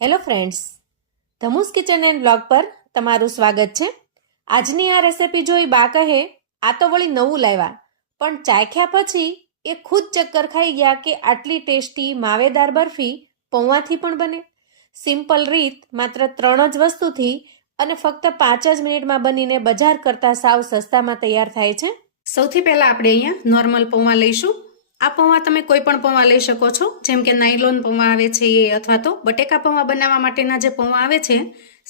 Hello friends, Dhamu's kitchen and blog પર તમારું સ્વાગત છે। આજની આ રેસિપી જોઈ બા કહે આ તો વળી નવું લાવ્યા, પણ ચાખ્યા પછી એ ખુદ ચક્કર ખાઈ ગયા કે આટલી ટેસ્ટી માવેદાર બરફી પૌવાથી પણ બને। સિમ્પલ રીત, માત્ર 3 જ વસ્તુથી અને ફક્ત 5 જ મિનિટમાં બનીને બજાર કરતાં સાવ સસ્તામાં તૈયાર થાય છે। સૌથી પહેલા આપણે અહીંયા નોર્મલ પૌવા લઈશું। આ પૌવા તમે કોઈ પણ પૌવા લઈ શકો છો, જેમ કે નાયલોન પૌવા આવે છે એ, અથવા તો બટેકા પૌવા બનાવવા માટેના જે પૌવા આવે છે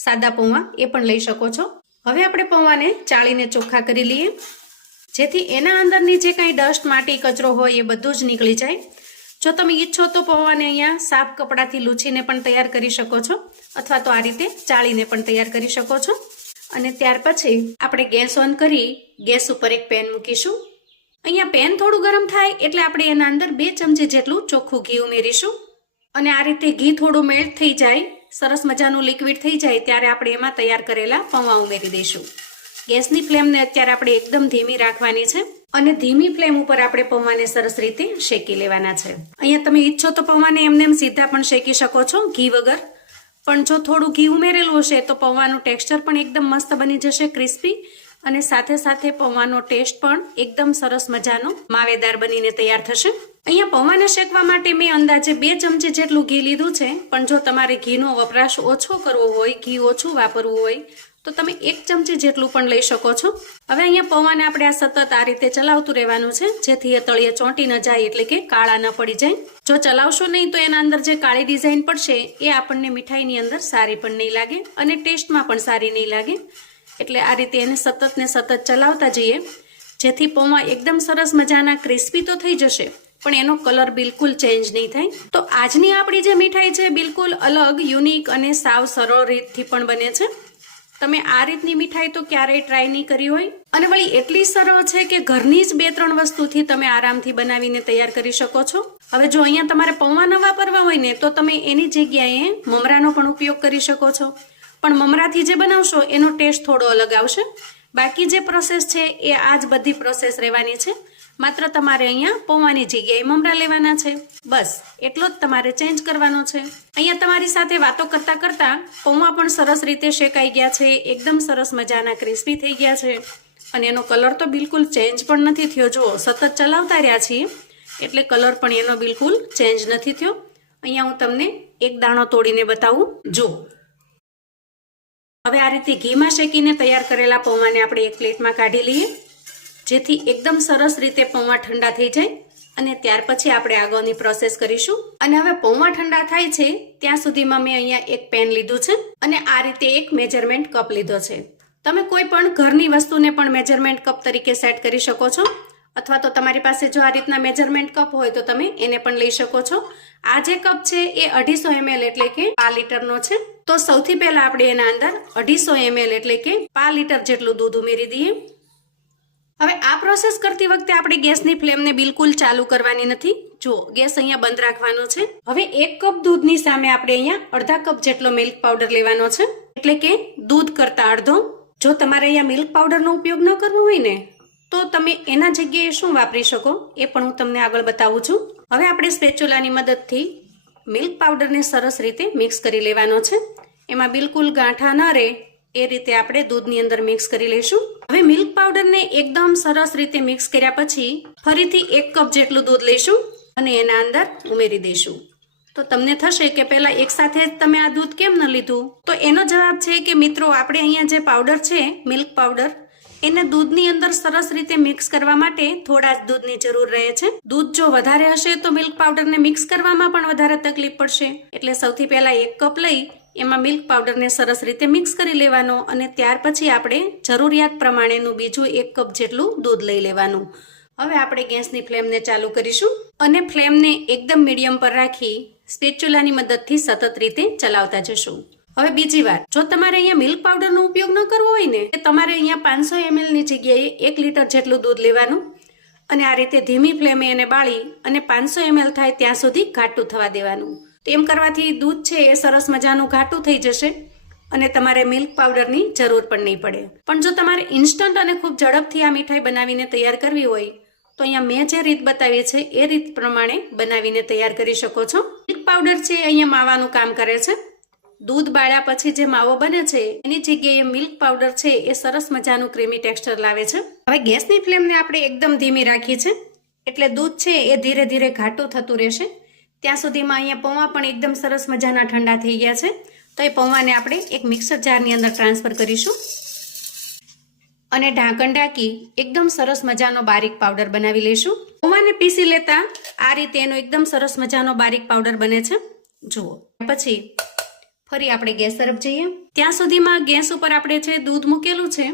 સાદા પૌવા, એ પણ લઈ શકો છો। હવે આપણે પૌવાને ચાળીને ચોખ્ખા કરી લઈએ, જેથી એના અંદરની જે કાંઈ ડસ્ટ, માટી, કચરો હોય એ બધું જ નીકળી જાય। જો તમે ઈચ્છો તો પૌવાને અહીંયા સાફ કપડાથી લૂછીને પણ તૈયાર કરી શકો છો, અથવા તો આ રીતે ચાળીને પણ તૈયાર કરી શકો છો। અને ત્યાર પછી આપણે ગેસ ઓન કરી ગેસ ઉપર એક પેન મૂકીશું। અહીંયા પેન થોડું ગરમ થાય એટલે આપણે એના અંદર 2 ચમચી જેટલું ચોખ્ખું ઘી ઉમેરીશું, અને આ રીતે ઘી થોડું મેલ્ટ થઈ જાય, સરસ મજાનું લિક્વિડ થઈ જાય, ત્યારે આપણે એમાં તૈયાર કરેલા પૌવા ઉમેરી દઈશું। ગેસની ફ્લેમને અત્યારે આપણે એકદમ ધીમી રાખવાની છે, અને ધીમી ફ્લેમ ઉપર આપણે પૌવાને સરસ રીતે શેકી લેવાના છે। અહીંયા તમે ઈચ્છો તો પૌવાને એમને સીધા પણ શેકી શકો છો ઘી વગર, પણ જો થોડું ઘી ઉમેરેલું હશે તો પૌવાનું ટેક્સચર પણ એકદમ મસ્ત બની જશે, ક્રિસ્પી, અને સાથે સાથે પૌવાનો ટેસ્ટ પણ એકદમ સરસ મજાનો માવેદાર બનીને તૈયાર થશે। અહીંયા પૌવાને શેકવા માટે મેં અંદાજે 2 ચમચી જેટલું ઘી લીધું છે, પણ જો તમારે ઘીનો વપરાશ ઓછો કરવો હોય, ઘી ઓછું વાપરવું હોય, તો તમે 1 ચમચી જેટલું પણ લઈ શકો છો। હવે અહીંયા પૌવાને આપણે આ સતત આ રીતે ચલાવતું રહેવાનું છે, જેથી એ તળિયે ચોંટી ન જાય, એટલે કે કાળા ન પડી જાય। જો ચલાવશો નહીં તો એના અંદર જે કાળી ડિઝાઇન પડશે એ આપણને મીઠાઈની અંદર સારી પણ નહીં લાગે, અને ટેસ્ટમાં પણ સારી નહીં લાગે। એટલે આ રીતે એને સતત ને સતત ચલાવતા જઈએ, જેથી પૌવા એકદમ સરસ મજાના ક્રિસ્પી તો થઈ જશે, પણ એનો કલર બિલકુલ ચેન્જ નહીં થાય। તો આજની આપણી જે મીઠાઈ છે બિલકુલ અલગ, યુનિક અને સાવ સરળ રીતથી પણ બને છે। તમે આ રીતની મીઠાઈ તો ક્યારેય ટ્રાય નહીં કરી હોય, અને વળી એટલી સરળ છે કે ઘરની જ 2-3 વસ્તુથી તમે આરામથી બનાવીને તૈયાર કરી શકો છો। હવે જો અહીંયા તમારે પૌવા ન વાપરવા હોય ને, તો તમે એની જગ્યાએ મમરાનો પણ ઉપયોગ કરી શકો છો, પણ મમરાથી જે બનાવશો એનો ટેસ્ટ થોડો અલગ આવશે। બાકી જે પ્રોસેસ છે એ આ જ બધી પ્રોસેસ રહેવાની છે, માત્ર તમારે અહીંયા પૌવાની જગ્યાએ મમરા લેવાના છે, બસ એટલો જ તમારે ચેન્જ કરવાનો છે। અહીંયા તમારી સાથે વાતો કરતા કરતા પૌવા પણ સરસ રીતે શેકાઈ ગયા છે, એકદમ સરસ મજાના ક્રિસ્પી થઈ ગયા છે, અને એનો કલર તો બિલકુલ ચેન્જ પણ નથી થયો। જો સતત ચલાવતા રહ્યા છીએ એટલે કલર પણ એનો બિલકુલ ચેન્જ નથી થયો। અહીંયા હું તમને એક દાણો તોડીને બતાવું, જો હવે આ રીતે ઘીમાં શેકીને તૈયાર કરેલા પૌવાને આપણે એક પ્લેટમાં કાઢી લઈએ, જેથી એકદમ સરસ રીતે પૌવા ઠંડા થઈ જાય, અને ત્યાર પછી આપણે આગળની પ્રોસેસ કરીશું। અને હવે પૌવા ઠંડા થાય છે ત્યાં સુધીમાં મેં અહીંયા એક પેન લીધું છે, અને આ રીતે એક મેજરમેન્ટ કપ લીધો છે। તમે કોઈ પણ ઘરની વસ્તુને પણ મેજરમેન્ટ કપ તરીકે સેટ કરી શકો છો, અથવા તો તમારી પાસે જો આ રીતના મેજરમેન્ટ કપ હોય તો તમે એને પણ લઈ શકો છો। આ જે કપ છે એ 250 ml એટલે કે 5 લીટરનો છે। તો સૌથી પહેલા આપણે એના અંદર 250 ml એટલે કે 5 લીટર જેટલું દૂધ ઉમેરી દઈએ। હવે આ પ્રોસેસ કરતી વખતે આપણે ગેસની ફ્લેમને બિલકુલ ચાલુ કરવાની નથી, જો ગેસ અહીંયા બંધ રાખવાનો છે। હવે 1 કપ દૂધની સામે આપણે અહીંયા અડધા કપ જેટલો મિલ્ક પાવડર લેવાનો છે, એટલે કે દૂધ કરતા અડધો। જો તમારે અહીંયા મિલ્ક પાવડરનો ઉપયોગ ન કરવો હોય ને, તો તમે એના જગ્યાએ શું વાપરી શકો એ પણ હું તમને આગળ બતાવું છું। હવે આપણે સ્પેચ્યુલાની મદદથી મિલ્ક પાવડરને સરસ રીતે મિક્સ કરી લેવાનો છે, એમાં બિલકુલ ગાંઠા ન રહે એ રીતે આપણે દૂધની અંદર મિક્સ કરી લઈશું। હવે મિલ્ક પાવડરને એકદમ સરસ રીતે મિક્સ કર્યા પછી ફરીથી 1 કપ જેટલું દૂધ લઈશું અને એના અંદર ઉમેરી દઈશું। તો તમને થશે કે પહેલા એકસાથે જ તમે આ દૂધ કેમ ન લીધું? તો એનો જવાબ છે કે મિત્રો, આપણે અહીંયા જે પાવડર છે મિલ્ક પાવડર, એને દૂધની અંદર સરસ રીતે મિક્સ કરવા માટે થોડા જ દૂધની જરૂર રહે છે। દૂધ જો વધારે હશે તો મિલ્ક પાવડરને મિક્સ કરવામાં પણ વધારે તકલીફ પડશે, એટલે સૌથી પહેલા 1 કપ લઈ એમાં મિલ્ક પાવડરને સરસ રીતે મિક્સ કરી લેવાનો, અને ત્યાર પછી આપણે જરૂરિયાત પ્રમાણેનું બીજું 1 કપ જેટલું દૂધ લઈ લેવાનું। હવે આપણે ગેસની ફ્લેમને ચાલુ કરીશું, અને ફ્લેમને એકદમ મીડિયમ પર રાખી સ્પેચ્યુલાની મદદથી સતત રીતે ચલાવતા જશું। હવે બીજી વાત, જો તમારે અહીંયા મિલ્ક પાવડરનો ઉપયોગ ન કરવો હોય ને, તમારે અહીંયા 500 ml ની જગ્યાએ 1 લીટર જેટલું દૂધ લેવાનું, અને આ રીતે ધીમી ફ્લેમે એને બાળી અને 500 ml થાય ત્યાં સુધી ઘાટું થવા દેવાનું। તેમ કરવાથી દૂધ છે એ સરસ મજાનું ઘાટું થઈ જશે, અને તમારે મિલ્ક પાવડરની જરૂર પણ નહીં પડે। પણ જો તમારે ઇન્સ્ટન્ટ અને ખૂબ ઝડપથી આ મીઠાઈ બનાવીને તૈયાર કરવી હોય, તો અહીંયા મેં જે રીત બતાવી છે એ રીત પ્રમાણે બનાવીને તૈયાર કરી શકો છો। મિલ્ક પાવડર છે અહીંયા માવાનું કામ કરે છે, દૂધ બાળ્યા પછી જે માવો બને છે એની જગ્યાએ મિલ્ક પાવડર છે એ સરસ મજાનું ક્રીમી ટેક્સચર લાવે છે. હવે ગેસની ફ્લેમને આપણે એકદમ ધીમી રાખી છે, એટલે દૂધ છે એ ધીરે ધીરે ઘાટું થતું રહેશે. ત્યાં સુધીમાં અહીંયા પૌવા પણ એકદમ સરસ મજાના ઠંડા થઈ ગયા છે. તો એ પૌવાને આપણે એક મિક્સર જારની અંદર ટ્રાન્સફર કરીશું અને ઢાંકણ ઢાંકી એકદમ સરસ મજાનો બારીક પાવડર બનાવી લઈશું. પૌવાને પીસી લેતા આ રીતે એનો એકદમ સરસ મજાનો બારીક પાવડર બને છે. જુઓ, પછી ફરી આપણે ગેસ તરફ જઈએ. ત્યાં સુધીમાં ગેસ ઉપર આપણે જે દૂધ મૂકેલું છે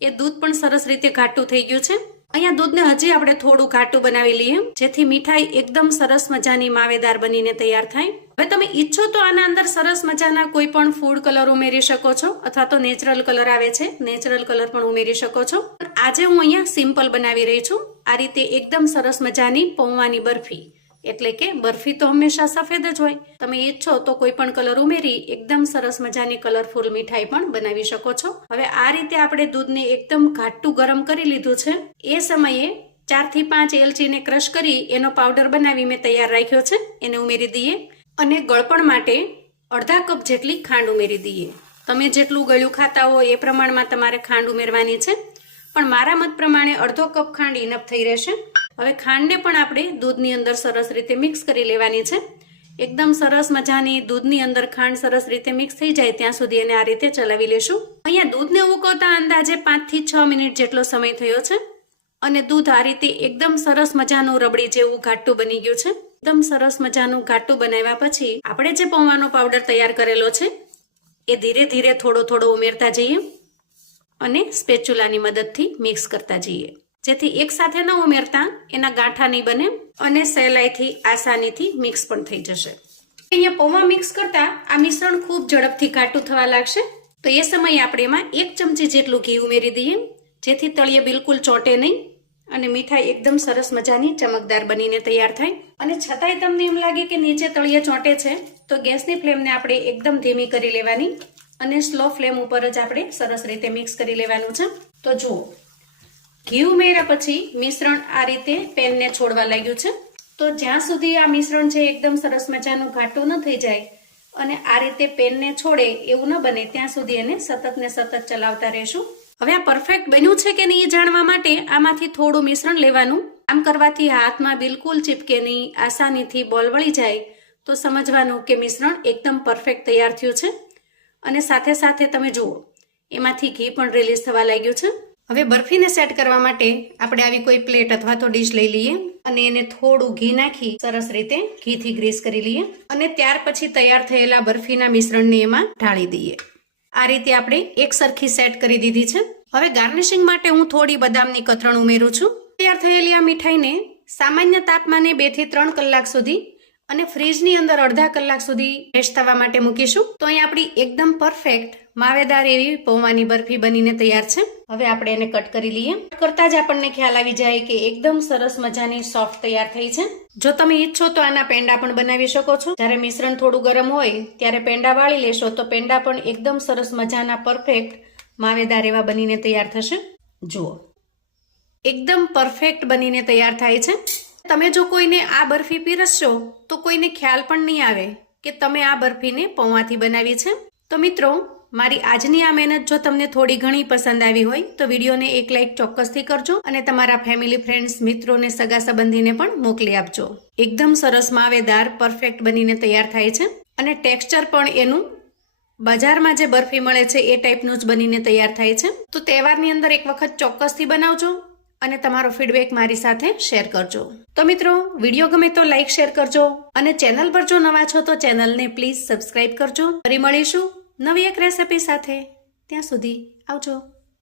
એ દૂધ પણ સરસ રીતે ઘાટું થઈ ગયું છે. અહીંયા દૂધને હજી આપણે થોડું ઘાટું બનાવી લઈએ, જેથી મીઠાઈ એકદમ સરસ મજાની માવેદાર બનીને તૈયાર થાય. હવે તમે ઈચ્છો તો આના અંદર સરસ મજાના કોઈ પણ ફૂડ કલર ઉમેરી શકો છો, અથવા તો નેચરલ કલર આવે છે નેચરલ કલર પણ ઉમેરી શકો છો. આજે હું અહીંયા સિમ્પલ બનાવી રહી છું. આ રીતે એકદમ સરસ મજાની પૌવાની બરફી, એટલે કે બરફી તો હંમેશા સફેદ જ હોય. તમે ઈચ્છો તો કોઈ પણ કલર ઉમેરી એકદમ સરસ મજાની કલરફુલ મીઠાઈ પણ બનાવી શકો છો. હવે આ રીતે આપણે દૂધને એકદમ ઘાટું ગરમ કરી લીધું છે. એ સમયે 4 થી 5 એલચીને ક્રશ કરી એનો પાવડર બનાવી મેં તૈયાર રાખ્યો છે. એને ઉમેરી દઈએ અને ગળપણ માટે અડધા કપ જેટલી ખાંડ ઉમેરી દઈએ. તમે જેટલું ગળ્યું ખાતા હો એ પ્રમાણમાં તમારે ખાંડ ઉમેરવાની છે, પણ મારા મત પ્રમાણે અડધો કપ ખાંડ ઇનફ થઈ રહેશે. હવે ખાંડને પણ આપણે દૂધની અંદર સરસ રીતે મિક્સ કરી લેવાની છે. એકદમ સરસ મજાની દૂધની અંદર ખાંડ સરસ રીતે મિક્સ થઈ જાય ત્યાં સુધી એને આ રીતે ચલાવી લેશું. અહીંયા દૂધને ઉકળતા અંદાજે 5 થી 6 મિનિટ જેટલો સમય થયો છે અને દૂધ આ રીતે એકદમ સરસ મજાનું રબડી જેવું ઘાટું બની ગયું છે. એકદમ સરસ મજાનું ઘાટું બનાવ્યા પછી આપણે જે પૌવાનો પાવડર તૈયાર કરેલો છે એ ધીરે ધીરે થોડો થોડો ઉમેરતા જઈએ અને સ્પેચ્યુલાની મદદથી મિક્સ કરતા જઈએ, જેથી એક સાથે ન ઉમેરતા એના ગાંઠા નહીં બને અને સહેલાઈથી આસાનીથી મિક્સ પણ થઈ જશે. અહીંયા પૌવા મિક્સ કરતા આ મિશ્રણ ખૂબ ઝડપથી ઘાટું થવા લાગશે. તો એ સમયે આપણે એમાં 1 ચમચી જેટલું ઘી ઉમેરી દઈએ, જેથી તળિયે બિલકુલ ચોંટે નહીં અને મીઠાઈ એકદમ સરસ મજાની ચમકદાર બનીને તૈયાર થાય. અને છતાંય તમને એમ લાગે કે નીચે તળિયે ચોંટે છે તો ગેસની ફ્લેમને આપણે એકદમ ધીમી કરી લેવાની અને સ્લો ફ્લેમ ઉપર જ આપણે સરસ રીતે મિક્સ કરી લેવાનું છે. તો જુઓ, ઘી ઉમેર્યા પછી મિશ્રણ આ રીતે પેનને છોડવા લાગ્યું છે. તો જ્યાં સુધી આ મિશ્રણ છે એકદમ સરસ મજાનું ઘાટું ન થઈ જાય અને આ રીતે પેનને છોડે એવું ન બને ત્યાં સુધી એને સતત ને સતત ચલાવતા રહેશું. હવે આ પરફેક્ટ બન્યું છે કે નહીં એ જાણવા માટે આમાંથી થોડું મિશ્રણ લેવાનું. આમ કરવાથી હાથમાં બિલકુલ ચીપકે નહીં, આસાનીથી બોલ વળી જાય તો સમજવાનું કે મિશ્રણ એકદમ પરફેક્ટ તૈયાર થયું છે. અને સાથે સાથે તમે જુઓ એમાંથી ઘી પણ રિલીઝ થવા લાગ્યું છે. હવે બરફીને સેટ કરવા માટે આપણે આવી કોઈ પ્લેટ અથવા તો ડીશ લઈ લઈએ અને એને થોડું ઘી નાખી સરસ રીતે ઘીથી ગ્રીસ કરી લઈએ અને ત્યાર પછી તૈયાર થયેલા બરફીના મિશ્રણને એમાં ઢાળી દઈએ. આ રીતે આપણે એક સરખી સેટ કરી દીધી છે. હવે ગાર્નિશિંગ માટે હું થોડી બદામની કતરણ ઉમેરું છું. તૈયાર થયેલી આ મીઠાઈને સામાન્ય તાપમાને 2 થી 3 કલાક સુધી અને ફ્રીજની અંદર અડધા કલાક સુધી રેસ્ટ થવા માટે મૂકીશું. તો અહીં આપણી એકદમ પરફેક્ટ માવેદાર એવી પૌવાની બરફી બનીને તૈયાર છે. હવે આપણે એને કટ કરી લઈએ. કરતા જ આપણને ખ્યાલ આવી જાય કે એકદમ સરસ મજાની સોફ્ટ તૈયાર થઈ છે. જો તમે ઈચ્છો તો આના પેંડા પણ બનાવી શકો છો. જ્યારે મિશ્રણ થોડું ગરમ હોય ત્યારે પેંડા વાળી લેશો તો પેંડા પણ એકદમ સરસ મજાના પરફેક્ટ માવેદાર એવા બનીને તૈયાર થશે. જુઓ, એકદમ પરફેક્ટ બનીને તૈયાર થાય છે. તમે જો કોઈને આ બરફી પીરસશો તો કોઈને ખ્યાલ પણ નહીં આવે કે તમે આ બરફીને પૌવાથી બનાવી છે. તો મિત્રો, મારી આજની આ મહેનત જો તમને થોડી ઘણી પસંદ આવી હોય તો વિડીયોને એક લાઈક ચોક્કસથી કરજો અને તમારા ફેમિલી, ફ્રેન્ડ્સ, મિત્રોને, સગા સંબંધીને પણ મોકલી આપજો. એકદમ સરસ માવેદાર પરફેક્ટ બનીને તૈયાર થાય છે અને ટેક્સચર પણ એનું બજારમાં જે બરફી મળે છે એ ટાઈપનું જ બનીને તૈયાર થાય છે. તો તહેવારની અંદર એક વખત ચોક્કસથી બનાવજો અને તમારો ફીડબેક મારી સાથે શેર કરજો. તો મિત્રો, વિડીયો ગમે તો લાઈક, શેર કરજો અને ચેનલ પર જો નવા છો તો ચેનલને પ્લીઝ સબસ્ક્રાઇબ કરજો. ફરી મળીશું નવી એક રેસિપી સાથે. ત્યાં સુધી આવજો.